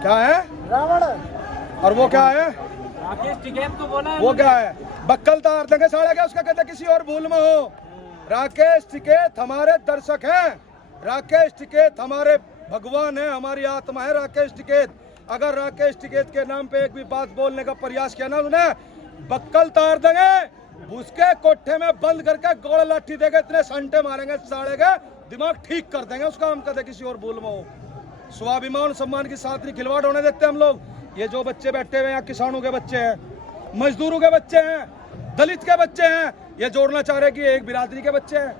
क्या है? रावण। और वो क्या है? राकेश टिकैत को बोला है। वो क्या है? बक्कल तार देंगे साढ़े क्या उसका कहते किसी और भूल में हो। राकेश टिकैत हमारे दर्शक हैं, राकेश टिकैत हमारे भगवान है, हमारी आत्मा है राकेश टिकैत। अगर राकेश टिकैत के नाम पे एक भी बात बोलने का प्रयास किया ना उन्हें बक्कल तार देंगे, उसके कोठे में बंद करके गोड़ लाठी देंगे, इतने संटे मारेंगे साढ़े के दिमाग ठीक कर देंगे उसका। हम कहते किसी और भूल में हो। स्वाभिमान सम्मान की साथ नहीं खिलवाड़ होने देते हम लोग। ये जो बच्चे बैठे हुए हैं किसानों के बच्चे हैं, मजदूरों के बच्चे हैं, दलित के बच्चे हैं, ये जोड़ना चाह रहे कि एक बिरादरी के बच्चे हैं।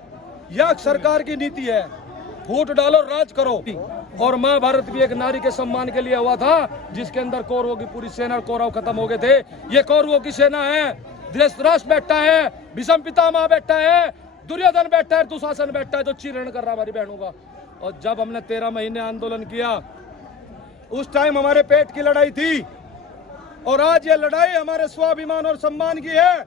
यह सरकार की नीति है, फूट डालो राज करो। और महाभारत भी एक नारी के सम्मान के लिए हुआ था जिसके अंदर कौरवों की पूरी सेना, कौरव खत्म हो गए थे। ये कौरवों की सेना है, धृतराष्ट्र बैठा है, भीष्म पितामह बैठा है, दुर्योधन बैठा है, दुशासन बैठा है जो चीरण कर रहा हमारी बहनों का। और जब हमने 13 महीने आंदोलन किया उस टाइम हमारे पेट की लड़ाई थी, और आज ये लड़ाई हमारे स्वाभिमान और सम्मान की है,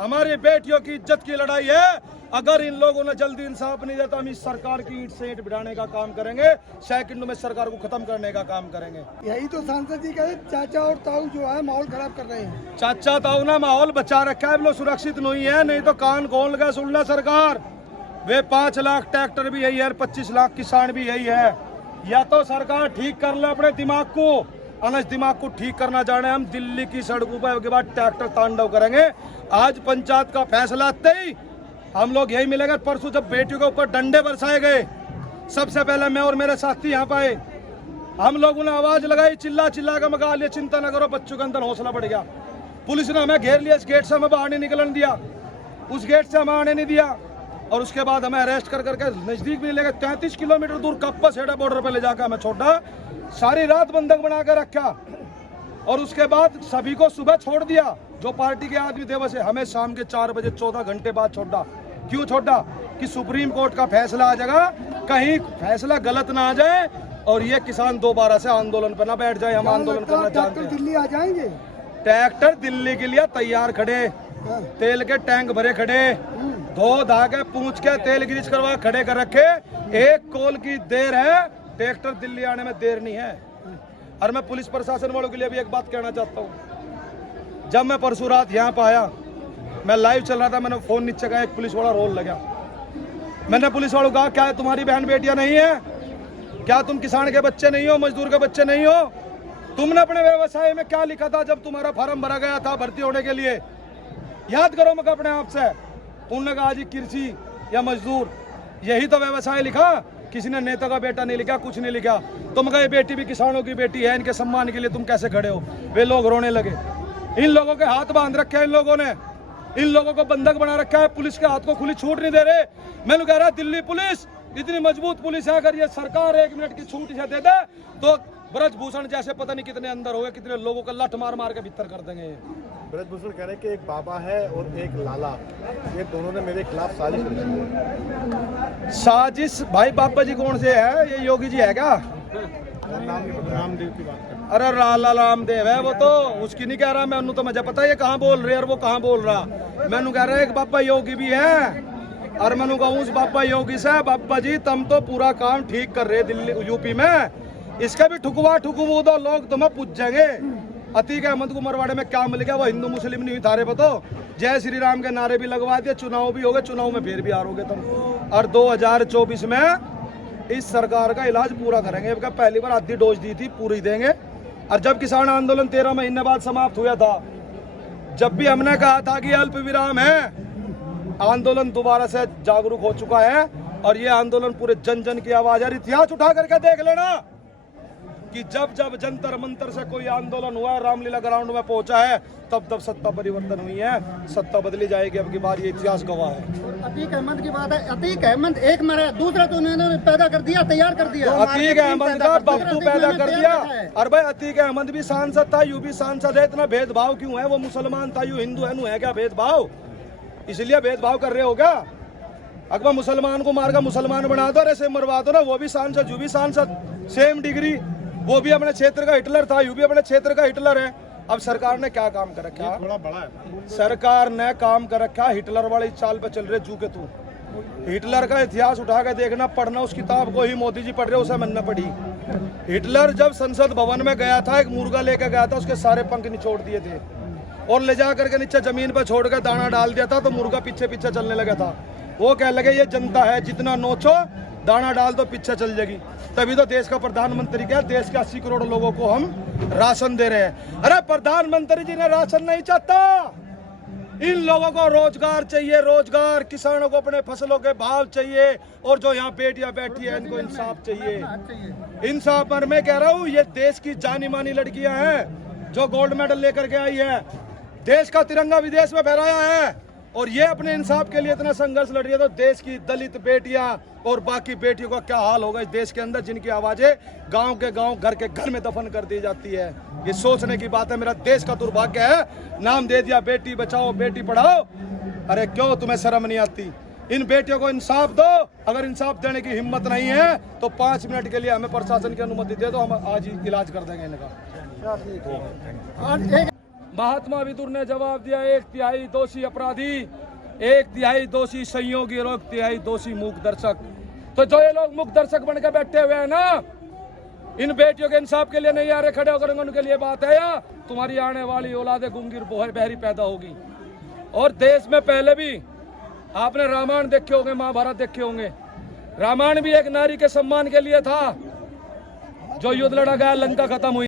हमारी बेटियों की इज्जत की लड़ाई है। अगर इन लोगों ने जल्दी इंसाफ नहीं दिया तो हम इस सरकार की ईंट से ईंट बिठाने का काम करेंगे, सेकंडों में सरकार को खत्म करने का काम करेंगे। यही तो सांसद जी कहे चाचा और ताऊ जो है माहौल खराब कर रहे हैं। चाचा ताऊ ने माहौल बचा रखा है, लोग सुरक्षित नहीं है, नहीं तो कान खोल गए सुनना सरकार। वे 5 लाख ट्रैक्टर भी यही है, 25 लाख किसान भी यही है। या तो सरकार ठीक कर ले अपने दिमाग को, अनस दिमाग को ठीक करना जाने हम दिल्ली की सड़कों पर के बाद ट्रैक्टर तांडव करेंगे। आज पंचायत का फैसला आते ही हम लोग यही मिलेंगे। परसों जब बेटियों के ऊपर डंडे बरसाए गए, सबसे पहले मैं और मेरे साथी यहाँ पाए, हम लोगों ने आवाज लगाई, चिल्ला चिल्ला कर मगा लिया, चिंता न करो, बच्चों के अंदर हौसला बढ़ गया। पुलिस ने हमें घेर लिया, इस गेट से हमें बाहर नहीं निकलने दिया, उस गेट से हमें आने नहीं दिया, और उसके बाद हमें अरेस्ट कर करके नजदीक भी ले गए, 33 किलोमीटर दूर कप्पा सेड़ा बॉर्डर पे ले जाकर हमें छोड़ा, सारी रात बंधक बना कर रखा, और उसके बाद सभी को सुबह छोड़ दिया जो पार्टी के आदमी थे। वैसे हमें शाम के 4 बजे 14 घंटे बाद छोड़ा। क्यों छोड़ा? कि सुप्रीम कोर्ट का फैसला आ जाएगा, कहीं फैसला गलत ना आ जाए और ये किसान दोबारा से आंदोलन पर ना बैठ जाए। हम आंदोलन करना चाहते हैं। दिल्ली आ जाएंगे ट्रैक्टर दिल्ली के लिए तैयार खड़े, तेल के टैंक भरे खड़े, धो धा के पूछ के तेल ग्रीस करवा खड़े कर रखे। 1 कॉल की देर है, ट्रैक्टर दिल्ली आने में देर नहीं है। और मैं पुलिस प्रशासन वालों के लिए भी एक बात कहना चाहता हूँ। जब मैं परसों रात यहाँ पे आया, मैं लाइव चल रहा था, मैंने फोन नीचे का, एक पुलिस वाला रोल लगा। मैंने पुलिस वालों को कहा क्या तुम्हारी बहन बेटियां नहीं है? क्या तुम किसान के बच्चे नहीं हो, मजदूर के बच्चे नहीं हो? तुमने अपने व्यवसाय में क्या लिखा था जब तुम्हारा फॉर्म भरा गया था भर्ती होने के लिए? याद करो मगर अपने आप से। उन्होंने कहा जी कृषि या मजदूर, यही तो व्यवसाय लिखा, किसी ने नेता का बेटा नहीं लिखा, कुछ नहीं लिखा। तुम कहे बेटी भी किसानों की बेटी है, इनके सम्मान के लिए तुम कैसे खड़े हो? वे लोग रोने लगे। इन लोगों के हाथ बांध रखे हैं, इन लोगों ने इन लोगों को बंधक बना रखा है, पुलिस के हाथ को खुली छूट नहीं दे रहे। मैंने कह रहा दिल्ली पुलिस इतनी मजबूत पुलिस है, अगर ये सरकार 1 मिनट की छूट इसे दे दे तो ब्रजभूषण जैसे पता नहीं कितने अंदर हो गए, कितने लोगों का लठ मार मार के भीतर कर देंगे। ब्रजभूषण कह रहे हैं कि एक बाबा है और एक लाला, ये दोनों ने मेरे खिलाफ साजिश रची है। साजिश? भाई बाबा जी कौन से है? ये योगी जी है क्या? रामदेव की बात कर। अरे लाला रामदेव है वो, तो उसकी नहीं कह रहा मैं, तो मुझे पता है ये कहाँ बोल रहे और वो कहाँ बोल रहा। मैंने कह रहा एक बाबा योगी भी है, और मैंने कहूँ उस बाबा योगी से, बाबा जी तुम तो पूरा काम ठीक कर रहे दिल्ली यूपी में, इसका भी ठुकवा ठुकवू दो, लोग तुम्हें पूछ जाएंगे। अतीक अहमद को मरवाड़े में क्या मिल गया? वो हिंदू मुस्लिम नहीं हुई थारे पर, तो जय श्री राम के नारे भी लगवा दिए, चुनाव भी हो गए, चुनाव में फिर भी हारोगे तुम। और 2024 में इस सरकार का इलाज पूरा करेंगे। पहली बार आधी डोज दी थी, पूरी देंगे। और जब किसान आंदोलन 13 महीने बाद समाप्त हुआ था, जब भी हमने कहा था कि अल्प विराम है, आंदोलन दोबारा से जागरूक हो चुका है, और ये आंदोलन पूरे जन जन की आवाज है। इतिहास उठा करके देख लेना कि जब जब जंतर मंतर से कोई आंदोलन हुआ, रामलीला ग्राउंड में पहुंचा है, तब तब सत्ता परिवर्तन हुई है, सत्ता बदली जाएगी। अब की बार ये इतिहास गवाह है। अतीक अहमद की बात है, अतीक अहमद एक मरा, दूसरा तो उन्होंने पैदा कर दिया, तैयार कर दिया। अतीक अहमद का बख्तू पैदा कर दिया। और भाई अतीक अहमद भी सांसद था, यू भी सांसद है, इतना भेदभाव क्यों है? वो मुसलमान था, यू हिंदू है क्या भेदभाव? इसलिए भेदभाव कर रहे हो क्या? अगर मुसलमान को मारकर मुसलमान बना दो, ऐसे मरवा दो ना, वो भी सांसद यू भी सांसद, सेम डिग्री। वो भी अपने क्षेत्र का हिटलर था, यू भी अपने क्षेत्र का हिटलर है। अब सरकार ने क्या काम कर रखा? थोड़ा बड़ा है। सरकार ने काम कर रखा, हिटलर वाली चाल पे चल रहे जू के तू। हिटलर का इतिहास उठा के देखना, पढ़ना उस किताब को ही मोदी जी पढ़ रहे, उसे मन न पढ़ी। हिटलर जब संसद भवन में गया था, एक मुर्गा लेकर गया था, उसके सारे पंख निचोड़ दिए थे और ले जा करके नीचे जमीन पर छोड़ कर दाना डाल दिया था, तो मुर्गा पीछे पीछे चलने लगा था। वो कह लगे ये जनता है, जितना नोचो दाना डाल दो पीछे चल जाएगी। तभी तो देश का प्रधानमंत्री क्या, देश के 80 करोड़ लोगों को हम राशन दे रहे हैं। अरे प्रधानमंत्री जी ने राशन नहीं चाहता, इन लोगों को रोजगार चाहिए, रोजगार। किसानों को अपने फसलों के भाव चाहिए, और जो यहाँ बेटियां बैठी है इनको इंसाफ चाहिए। इंसाफ पर मैं कह रहा हूँ, ये देश की जानी मानी लड़कियां हैं जो गोल्ड मेडल लेकर के आई है, देश का तिरंगा विदेश में फहराया है, और ये अपने इंसाफ के लिए इतना संघर्ष लड़ रही है। तो देश की दलित बेटियां और बाकी बेटियों का क्या हाल होगा इस देश के अंदर, जिनकी आवाजें गांव के गांव, घर के घर में दफन कर दी जाती है। ये सोचने की बात है। मेरा देश का दुर्भाग्य है, नाम दे दिया बेटी बचाओ बेटी पढ़ाओ। अरे क्यों तुम्हें शर्म नहीं आती? इन बेटियों को इंसाफ दो। अगर इंसाफ देने की हिम्मत नहीं है तो 5 मिनट के लिए हमें प्रशासन की अनुमति दे दो, हम आज ही इलाज कर देंगे इनका। महात्मा विदुर ने जवाब दिया, 1/3 दोषी अपराधी, 1/3 दोषी संयोगी और 1/3 दोषी मूक दर्शक। तो जो ये लोग मूक दर्शक बनकर बैठे हुए हैं ना, इन बेटियों के इंसाफ के लिए नहीं आ रहे खड़े होकर, उनके लिए बात है या तुम्हारी आने वाली औलादे गूंगी बहरी पैदा होगी। और देश में पहले भी आपने रामायण देखे होंगे, महाभारत देखे होंगे। रामायण भी एक नारी के सम्मान के लिए था, जो युद्ध लड़ा गया, लंका खत्म हुई।